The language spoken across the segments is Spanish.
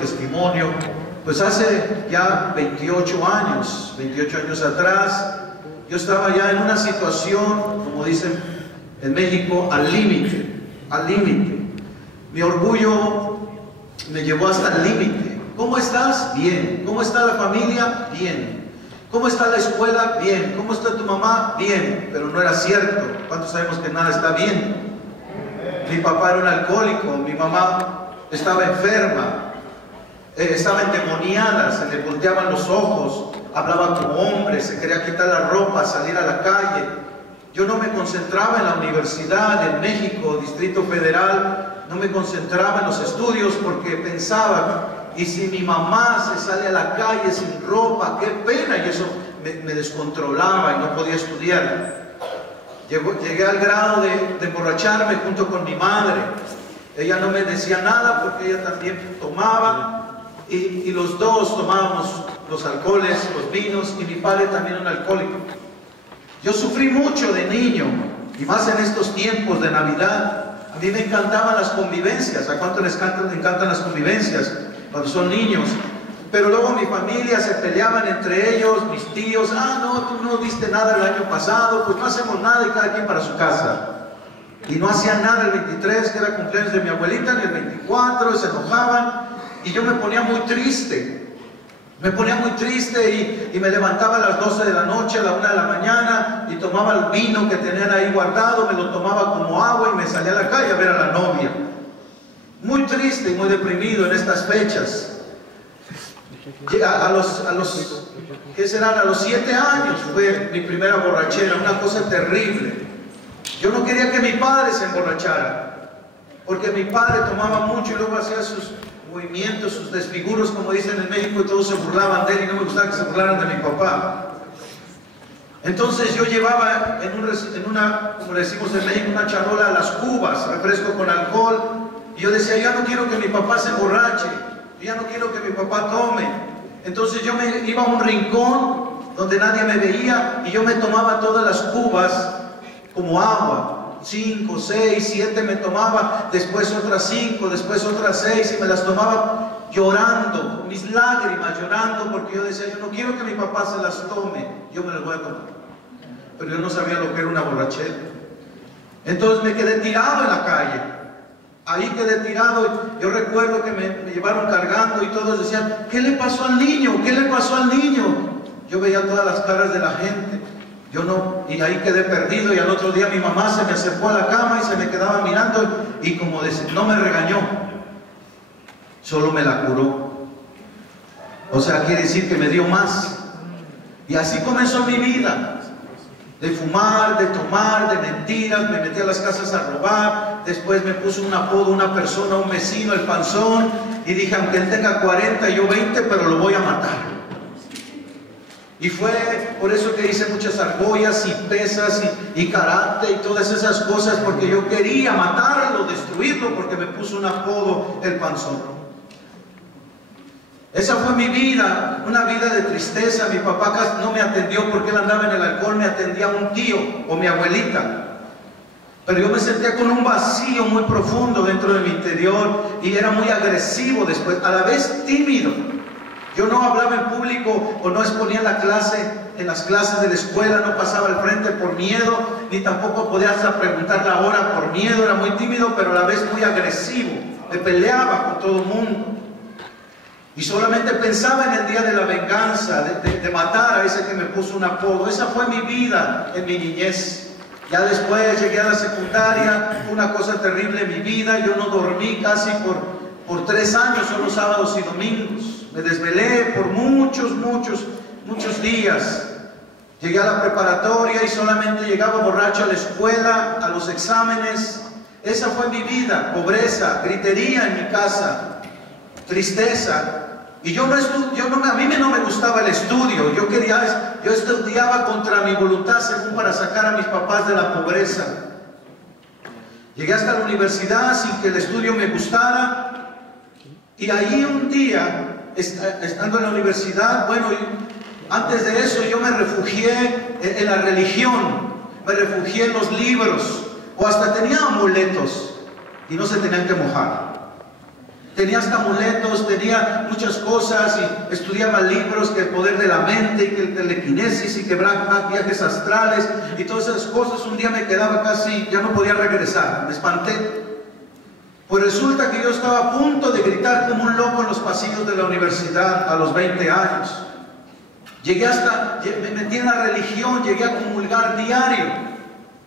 testimonio. Pues hace ya 28 años atrás, yo estaba ya en una situación, como dicen en México, al límite, al límite. Mi orgullo me llevó hasta el límite. ¿Cómo estás? Bien. ¿Cómo está la familia? Bien. ¿Cómo está la escuela? Bien. ¿Cómo está tu mamá? Bien. Pero no era cierto. ¿Cuántos sabemos que nada está bien? Mi papá era un alcohólico, mi mamá estaba enferma, estaba endemoniada, se le volteaban los ojos, hablaba como hombre, se quería quitar la ropa, salir a la calle. Yo no me concentraba en la universidad, en México, Distrito Federal, no me concentraba en los estudios porque pensaba, y si mi mamá se sale a la calle sin ropa, qué pena, y eso me descontrolaba y no podía estudiar. Llegué al grado de emborracharme junto con mi madre. Ella no me decía nada porque ella también tomaba y los dos tomábamos los alcoholes, los vinos, y mi padre también un alcohólico. Yo sufrí mucho de niño, y más en estos tiempos de Navidad. A mí me encantaban las convivencias. ¿A cuánto les encantan las convivencias cuando son niños? Pero luego mi familia se peleaban entre ellos, mis tíos. Ah, no, tú no diste nada el año pasado, pues no hacemos nada y cada quien para su casa. Y no hacían nada el 23, que era cumpleaños de mi abuelita, ni el 24, se enojaban. Y yo me ponía muy triste. Me ponía muy triste y me levantaba a las 12 de la noche, a la 1 de la mañana, y tomaba el vino que tenían ahí guardado, me lo tomaba como agua y me salía a la calle a ver a la novia. Muy triste y muy deprimido en estas fechas. ¿Qué serán? A los 7 años fue mi primera borrachera, una cosa terrible. Yo no quería que mi padre se emborrachara, porque mi padre tomaba mucho y luego hacía sus movimientos, sus desfiguros, como dicen en México, y todos se burlaban de él, y no me gustaba que se burlaran de mi papá. Entonces yo llevaba en una, como le decimos en México, una charola, las cubas, refresco con alcohol, y yo decía, ya no quiero que mi papá se emborrache, ya no quiero que mi papá tome. Entonces yo me iba a un rincón donde nadie me veía y yo me tomaba todas las cubas como agua. 5, 6, 7 me tomaba, después otras 5, después otras 6, y me las tomaba llorando, con mis lágrimas llorando, porque yo decía, yo no quiero que mi papá se las tome, yo me las voy a tomar. Pero yo no sabía lo que era una borrachera. Entonces me quedé tirado en la calle. Ahí quedé tirado. Yo recuerdo que me llevaron cargando y todos decían, ¿qué le pasó al niño? ¿Qué le pasó al niño? Yo veía todas las caras de la gente. Yo no, y ahí quedé perdido, y al otro día mi mamá se me acercó a la cama y se me quedaba mirando, y como no me regañó, solo me la curó. O sea, quiere decir que me dio más. Y así comenzó mi vida, de fumar, de tomar, de mentiras. Me metí a las casas a robar. Después me puso un apodo, una persona, un vecino, el panzón, y dije, aunque él tenga 40 y yo 20, pero lo voy a matar. Y fue por eso que hice muchas argollas y pesas y karate y todas esas cosas, porque yo quería matarlo, destruirlo, porque me puso un apodo, el panzón. Esa fue mi vida, una vida de tristeza. Mi papá casi no me atendió porque él andaba en el alcohol, me atendía un tío o mi abuelita. Pero yo me sentía con un vacío muy profundo dentro de mi interior y era muy agresivo después, a la vez tímido. Yo no hablaba en público o no exponía la clase, en las clases de la escuela, no pasaba al frente por miedo, ni tampoco podía hasta preguntar la hora por miedo. Era muy tímido, pero a la vez muy agresivo. Me peleaba con todo el mundo. Y solamente pensaba en el día de la venganza, de matar a ese que me puso un apodo. Esa fue mi vida en mi niñez. Ya después llegué a la secundaria, una cosa terrible en mi vida. Yo no dormí casi por 3 años, solo sábados y domingos. Me desvelé por muchos días. Llegué a la preparatoria y solamente llegaba borracho a la escuela, a los exámenes. Esa fue mi vida, pobreza, gritería en mi casa, tristeza. Y a mí no me gustaba el estudio. Yo estudiaba contra mi voluntad, según para sacar a mis papás de la pobreza. Llegué hasta la universidad sin que el estudio me gustara. Y ahí un día, estando en la universidad, bueno, antes de eso yo me refugié en la religión, me refugié en los libros, o hasta tenía amuletos y no se tenían que mojar. tenía hasta amuletos, tenía muchas cosas y estudiaba libros, que el poder de la mente y que el telequinesis y que viajes astrales y todas esas cosas. Un día me quedaba casi, ya no podía regresar, me espanté. Pues resulta que yo estaba a punto de gritar como un loco en los pasillos de la universidad a los 20 años. Me metí en la religión, llegué a comulgar diario.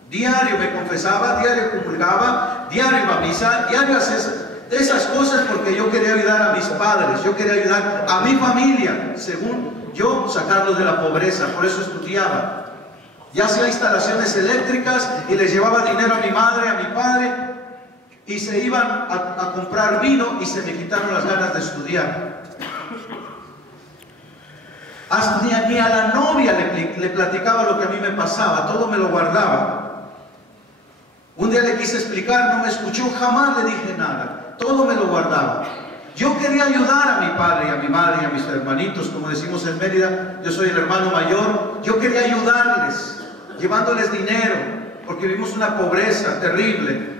Diario me confesaba, diario comulgaba, diario iba a misa, diario hacía esas cosas porque yo quería ayudar a mis padres, yo quería ayudar a mi familia, según yo, sacarlos de la pobreza. Por eso estudiaba. Ya hacía instalaciones eléctricas y les llevaba dinero a mi madre, a mi padre, y se iban a comprar vino y se me quitaron las ganas de estudiar. Ni a la novia le platicaba lo que a mí me pasaba, todo me lo guardaba. Un día le quise explicar, no me escuchó, jamás le dije nada, todo me lo guardaba. Yo quería ayudar a mi padre y a mi madre y a mis hermanitos, como decimos en Mérida, yo soy el hermano mayor. Yo quería ayudarles, llevándoles dinero, porque vivimos una pobreza terrible.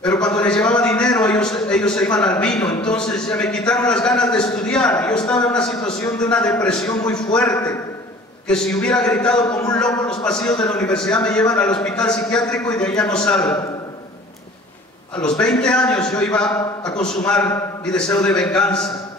Pero cuando les llevaba dinero, ellos se iban al vino. Entonces ya me quitaron las ganas de estudiar. Yo estaba en una situación de una depresión muy fuerte, que si hubiera gritado como un loco en los pasillos de la universidad, me llevan al hospital psiquiátrico y de ahí ya no salgo. A los 20 años yo iba a consumar mi deseo de venganza.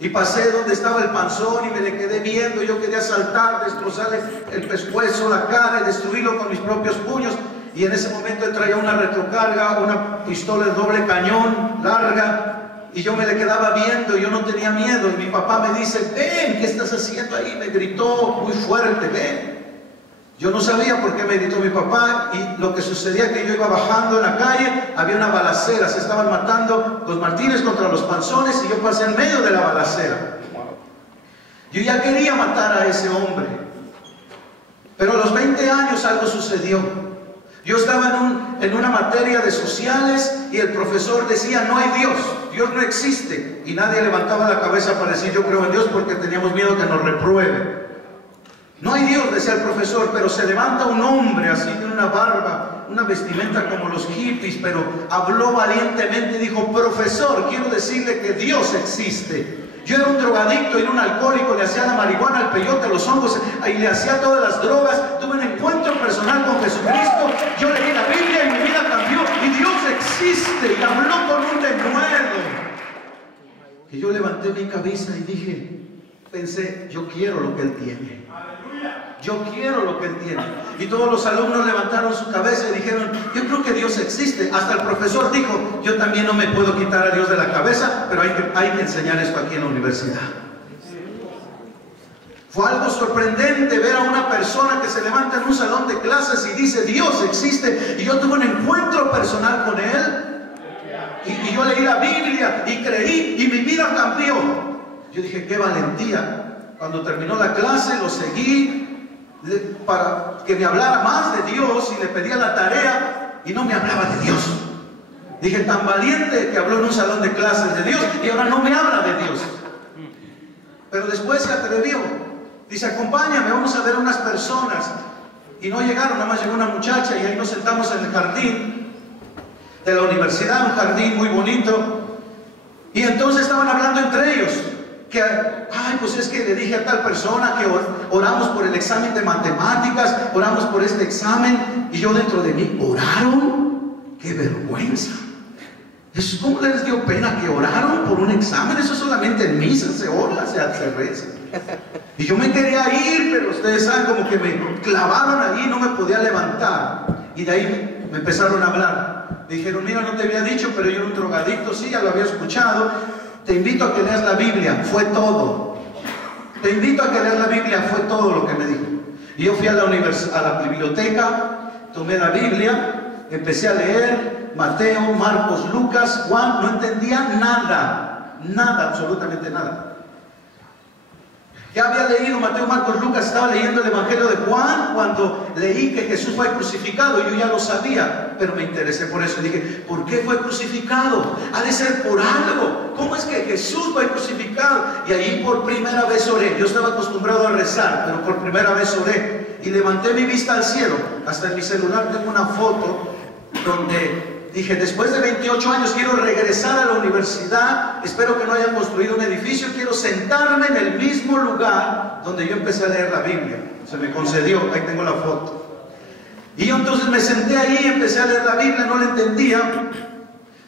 Y pasé donde estaba el panzón y me le quedé viendo. Yo quería saltar, destrozarle el pescuezo, la cara y destruirlo con mis propios puños. Y en ese momento él traía una retrocarga, una pistola de doble cañón, larga, y yo me le quedaba viendo, y yo no tenía miedo. Y mi papá me dice, ven, ¿qué estás haciendo ahí? Me gritó muy fuerte, ven. Yo no sabía por qué me gritó mi papá, y lo que sucedía que yo iba bajando en la calle, había una balacera, se estaban matando los Martínez contra los Panzones, y yo pasé en medio de la balacera. Yo ya quería matar a ese hombre, pero a los 20 años algo sucedió. Yo estaba en una materia de sociales y el profesor decía, no hay Dios, Dios no existe. Y nadie levantaba la cabeza para decir, yo creo en Dios, porque teníamos miedo que nos repruebe. No hay Dios, decía el profesor, pero se levanta un hombre así, con una barba, una vestimenta como los hippies, pero habló valientemente y dijo, profesor, quiero decirle que Dios existe. Yo era un drogadicto y era un alcohólico, le hacía la marihuana, el peyote, los hongos, y le hacía todas las drogas. Tuve un encuentro personal con Jesucristo, yo leí la Biblia y mi vida cambió, y Dios existe, y habló con un denuedo. Y yo levanté mi cabeza y pensé, yo quiero lo que Él tiene. Yo quiero lo que Él tiene. Y todos los alumnos levantaron su cabeza y dijeron, yo creo que Dios existe. Hasta el profesor dijo, yo también no me puedo quitar a Dios de la cabeza, pero hay que enseñar esto aquí en la universidad. Fue algo sorprendente ver a una persona que se levanta en un salón de clases y dice, Dios existe. Y yo tuve un encuentro personal con Él. Y yo leí la Biblia y creí y mi vida cambió. Yo dije, qué valentía. Cuando terminó la clase lo seguí para que me hablara más de Dios y le pedía la tarea y no me hablaba de Dios. Dije, tan valiente que habló en un salón de clases de Dios y ahora no me habla de Dios. Pero después se atrevió. Dice, acompáñame, vamos a ver unas personas. Y no llegaron, nada más llegó una muchacha y ahí nos sentamos en el jardín de la universidad, un jardín muy bonito. Y entonces estaban hablando entre ellos. Que, ay, pues es que le dije a tal persona que oramos por el examen de matemáticas, oramos por este examen, y yo dentro de mí, ¿oraron? ¡Qué vergüenza! ¿Cómo les dio pena que oraron por un examen? Eso solamente en misa se ora, se reza. Y yo me quería ir, pero ustedes saben, como que me clavaron allí y no me podía levantar. Y de ahí me empezaron a hablar. Me dijeron, mira, no te había dicho, pero yo era un drogadicto, sí, ya lo había escuchado. Te invito a que leas la Biblia, fue todo. Te invito a que leas la Biblia, fue todo lo que me dijo. Y yo fui a la biblioteca, tomé la Biblia, empecé a leer Mateo, Marcos, Lucas, Juan, no entendía nada, nada, absolutamente nada. Ya había leído Mateo, Marcos, Lucas, estaba leyendo el Evangelio de Juan cuando leí que Jesús fue crucificado. Yo ya lo sabía, pero me interesé por eso. Y dije, ¿por qué fue crucificado? Ha de ser por algo. ¿Cómo es que Jesús fue crucificado? Y ahí por primera vez oré. Yo estaba acostumbrado a rezar, pero por primera vez oré. Y levanté mi vista al cielo. Hasta en mi celular tengo una foto donde dije, después de 28 años quiero regresar a la universidad, espero que no hayan construido un edificio, quiero sentarme en el mismo lugar donde yo empecé a leer la Biblia. Se me concedió, ahí tengo la foto. Y yo entonces me senté ahí, empecé a leer la Biblia, no la entendía,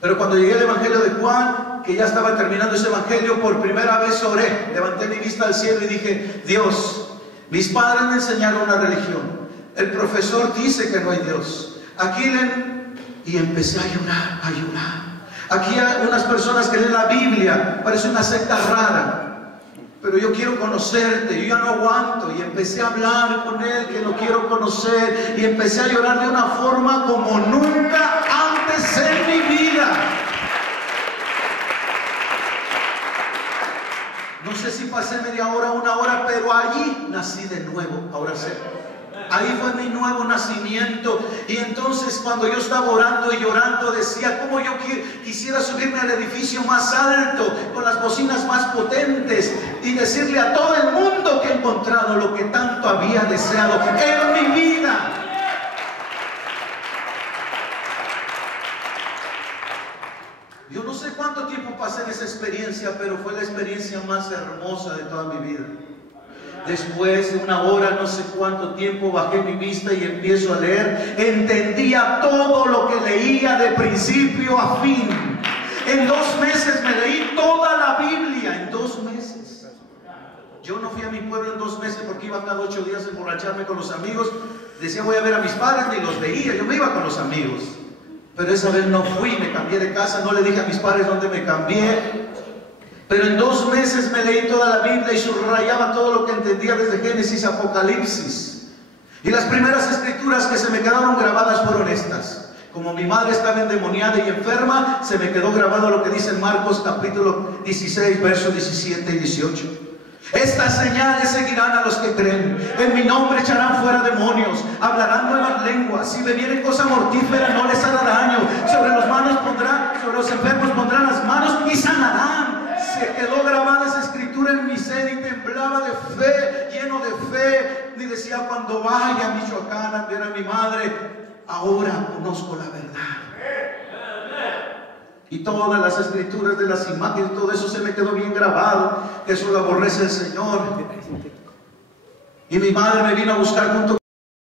pero cuando llegué al Evangelio de Juan, que ya estaba terminando ese Evangelio, por primera vez oré, levanté mi vista al cielo y dije, Dios, mis padres me enseñaron una religión, el profesor dice que no hay Dios, aquí leen, y empecé a ayunar. Aquí hay unas personas que leen la Biblia, parece una secta rara, pero yo quiero conocerte, yo ya no aguanto, y empecé a hablar con él, que lo quiero conocer, y empecé a llorar de una forma como nunca antes en mi vida. No sé si pasé media hora, una hora, pero allí nací de nuevo, ahora sé. Ahí fue mi nuevo nacimiento. Y entonces cuando yo estaba orando y llorando, decía, ¿cómo yo quisiera subirme al edificio más alto, con las bocinas más potentes, y decirle a todo el mundo que he encontrado lo que tanto había deseado en mi vida? Yo no sé cuánto tiempo pasé en esa experiencia, pero fue la experiencia más hermosa de toda mi vida. Después de una hora, no sé cuánto tiempo, bajé mi vista y empiezo a leer. Entendía todo lo que leía de principio a fin. En 2 meses me leí toda la Biblia, en 2 meses. Yo no fui a mi pueblo en 2 meses porque iba cada 8 días a emborracharme con los amigos. Decía, voy a ver a mis padres, ni los veía, yo me iba con los amigos. Pero esa vez no fui, me cambié de casa, no le dije a mis padres dónde me cambié. Pero en 2 meses me leí toda la Biblia y subrayaba todo lo que entendía desde Génesis a Apocalipsis. Y las primeras escrituras que se me quedaron grabadas fueron estas. Como mi madre estaba endemoniada y enferma, se me quedó grabado lo que dice en Marcos capítulo 16, versos 17 y 18. Estas señales seguirán a los que creen. En mi nombre echarán fuera demonios, hablarán nuevas lenguas. Si bebieren cosa mortífera no les hará daño. Sobre los enfermos pondrán las manos y sanarán. Se quedó grabada esa escritura en mi ser y temblaba de fe, lleno de fe. Y decía, cuando vaya a Michoacán a ver a mi madre, ahora conozco la verdad. Y todas las escrituras de las imágenes, todo eso se me quedó bien grabado. Eso lo aborrece el Señor. Y mi madre me vino a buscar junto